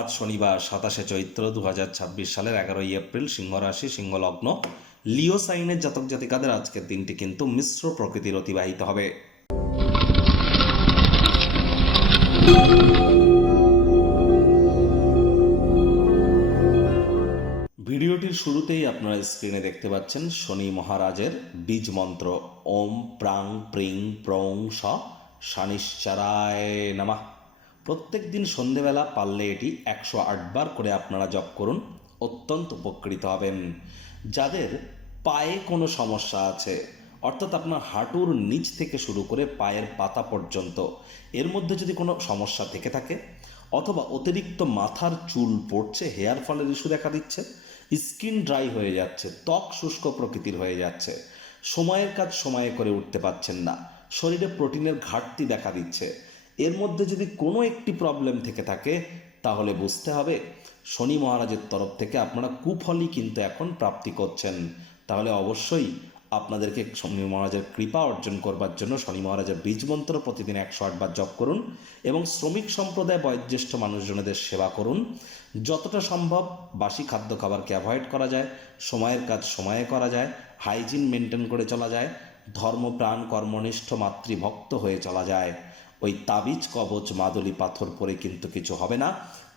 আজ শনিবার 27 চৈত্র 2026 সালের 11 এপ্রিল, সিংহ রাশি, সিংহ লগ্ন, লিও সাইনের জাতক জাতিকাদের আজকের দিনটি কিন্তু মিশ্র প্রকৃতির অতিবাহিত হবে। ভিডিওটির শুরুতেই আপনারা স্ক্রিনে দেখতে পাচ্ছেন শনি মহারাজের বীজ মন্ত্র ওম প্রাং প্রিং প্রং স শানিশ্চারায় নমঃ। প্রত্যেক দিন সন্ধেবেলা পারলে এটি 108 বার করে আপনারা জপ করুন, অত্যন্ত উপকৃত হবেন। যাদের পায়ে কোনো সমস্যা আছে, অর্থাৎ আপনার হাঁটুর নিচ থেকে শুরু করে পায়ের পাতা পর্যন্ত এর মধ্যে যদি কোনো সমস্যা থেকে থাকে, অথবা অতিরিক্ত মাথার চুল পড়ছে, হেয়ার ফলের ইস্যু দেখা দিচ্ছে, স্কিন ড্রাই হয়ে যাচ্ছে, ত্বক শুষ্ক প্রকৃতির হয়ে যাচ্ছে, সময়ের কাজ সময়ে করে উঠতে পারছেন না, শরীরে প্রোটিনের ঘাটতি দেখা দিচ্ছে, এর মধ্যে যদি কোনো একটি প্রবলেম থেকে থাকে, তাহলে বুঝতে হবে শনি মহারাজের তরফ থেকে আপনারা কুফলই কিন্তু এখন প্রাপ্তি করছেন। তাহলে অবশ্যই আপনাদেরকে শনি মহারাজের কৃপা অর্জন করবার জন্য শনি মহারাজের বীজ মন্ত্র প্রতিদিন 108 বার জপ করুন এবং শ্রমিক সম্প্রদায় বয়োজ্যেষ্ঠ মানুষজনদের সেবা করুন। যতটা সম্ভব বাসি খাদ্য খাবারকে অ্যাভয়েড করা যায়, সময়ের কাজ সময়ে করা যায়, হাইজিন মেনটেন করে চলা যায়, ধর্মপ্রাণ কর্মনিষ্ঠ মাতৃভক্ত হয়ে চলা যায়। ওই তাবিজ কবচ মাদুলি পাথর পরে কিন্তু কিছু হবে না,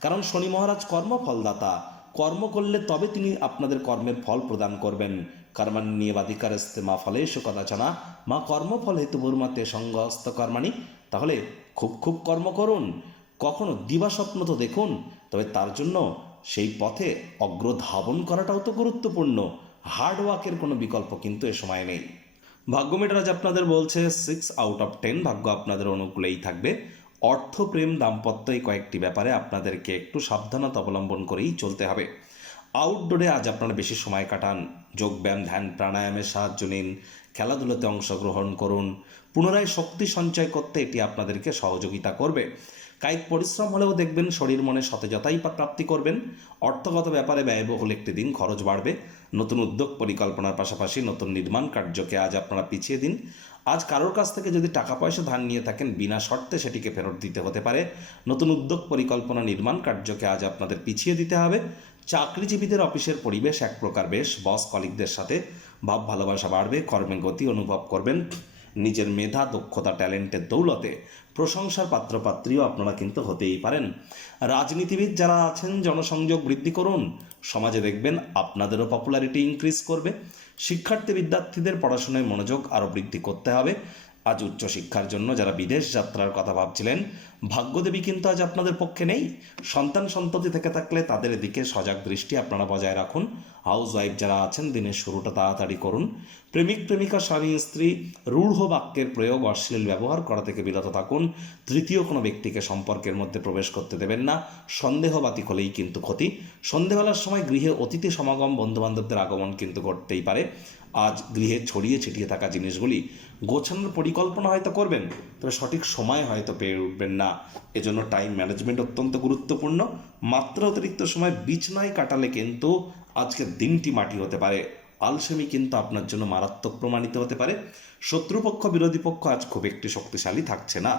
কারণ শনি মহারাজ কর্মফলদাতা। কর্ম করলে তবে তিনি আপনাদের কর্মের ফল প্রদান করবেন। কর্মান্যেবাধিকারস্তে মা ফলেষু কদাচন মা কর্মফল হেতুর্মাতে সঙ্গহস্ত কর্মাণি। তাহলে খুব খুব কর্ম করুন, কখনো দিবাস্বপ্ন তো দেখুন, তবে তার জন্য সেই পথে অগ্রধাবন করাটাও তো গুরুত্বপূর্ণ। হার্ডওয়ার্কের কোনো বিকল্প কিন্তু এ সময় নেই। ভাগ্য মিটার আপনাদের বলছে 6/10, ভাগ্য আপনাদের অনুকূলেই থাকবে। অর্থ, প্রেম, দাম্পত্য এই কয়েকটি ব্যাপারে আপনাদেরকে একটু সাবধানতা অবলম্বন করেই চলতে হবে। আউটডোরে আজ আপনারা বেশি সময় কাটান, যোগব্যায়াম, ধ্যান, প্রাণায়ামের সাহায্য নিন, খেলাধুলাতে অংশগ্রহণ করুন। পুনরায় শক্তি সঞ্চয় করতে এটি আপনাদেরকে সহযোগিতা করবে। কায়িক পরিশ্রম হলেও দেখবেন শরীর মনে সতেজতাই প্রাপ্তি করবেন। অর্থগত ব্যাপারে ব্যয়বহুল একটি দিন, খরচ বাড়বে। নতুন উদ্যোগ পরিকল্পনার পাশাপাশি নতুন নির্মাণ কার্যকে আজ আপনারা পিছিয়ে দিন। আজ কারোর কাছ থেকে যদি টাকা পয়সা ধার নিয়ে থাকেন, বিনা শর্তে সেটিকে ফেরত দিতে হতে পারে। নতুন উদ্যোগ পরিকল্পনা নির্মাণ কার্যকে আজ আপনাদের পিছিয়ে দিতে হবে। চাকরিজীবীদের অফিসের পরিবেশ এক প্রকার বেশ, বস কলিগদের সাথে ভাব ভালোবাসা বাড়বে, কর্মে গতি অনুভব করবেন। নিজের মেধা, দক্ষতা, ট্যালেন্টের দৌলতে প্রশংসার পাত্রপাত্রীও আপনারা কিন্তু হতেই পারেন। রাজনীতিবিদ যারা আছেন, জনসংযোগ বৃদ্ধি করুন, সমাজে দেখবেন আপনাদেরও পপুলারিটি ইনক্রিজ করবে। শিক্ষার্থী বিদ্যার্থীদের পড়াশোনায় মনোযোগ আরও বৃদ্ধি করতে হবে। আজ উচ্চশিক্ষার জন্য যারা বিদেশ যাত্রার কথা ভাবছিলেন, ভাগ্যদেবী কিন্তু আজ আপনাদের পক্ষে নেই। সন্তান সন্ততি থেকে থাকলে তাদের দিকে সজাগ দৃষ্টি আপনারা বজায় রাখুন। হাউস ওয়াইফ যারা আছেন, দিনের শুরুটা তাড়াতাড়ি করুন। প্রেমিক প্রেমিকা, স্বামী স্ত্রী রূঢ় বাক্যের প্রয়োগ, অশ্লীল ব্যবহার করা থেকে বিরত থাকুন। তৃতীয় কোনো ব্যক্তিকে সম্পর্কের মধ্যে প্রবেশ করতে দেবেন না। সন্দেহবাতিক হলেই কিন্তু ক্ষতি। সন্ধেবেলার সময় গৃহে অতিথি সমাগম, বন্ধুবান্ধবদের আগমন কিন্তু ঘটতেই পারে। আজ গৃহে ছড়িয়ে ছিটিয়ে থাকা জিনিসগুলি গোছানোর পরিকল্পনা হয়তো করবেন, তবে সঠিক সময় হয়তো পেয়ে উঠবেন না। এজন্য টাইম ম্যানেজমেন্ট অত্যন্ত গুরুত্বপূর্ণ। মাত্র অতিরিক্ত সময় বিছনায় কাটালে কিন্তু আজকের দিনটি মাটি হতে পারে। আলসেমি কিন্তু আপনার জন্য মারাত্মক প্রমাণিত হতে পারে। শত্রুপক্ষ, বিরোধী পক্ষ আজ খুব একটি শক্তিশালী থাকছে না।